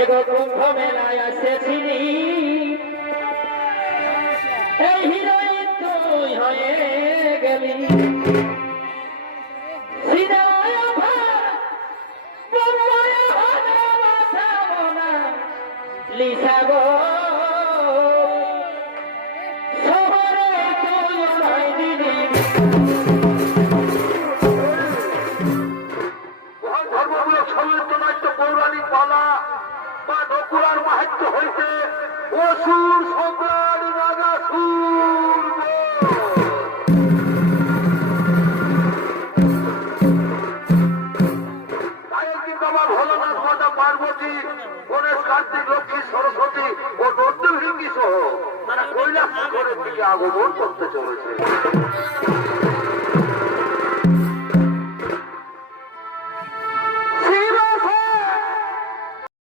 এগো কুম্ভ মেলায় এসেছিলি এই হিরোইন তুই হয়ে গেলি লিসা গো শহরে তুই নাই দিলি ধর্মমূলক সঙ্গীত নাট্য পৌরাণিক পালা বা নকুলার মাহাত্য হইতে অসুর সম্রাট নাগাসুর বাবা ভোলানাথ মাতা পার্বতী গণেশ কার্তিক লক্ষ্মী সরস্বতী ও নন্দভৃঙ্গি সহ তারা কৈলাস করে দিকে আগমন করতে চলেছে।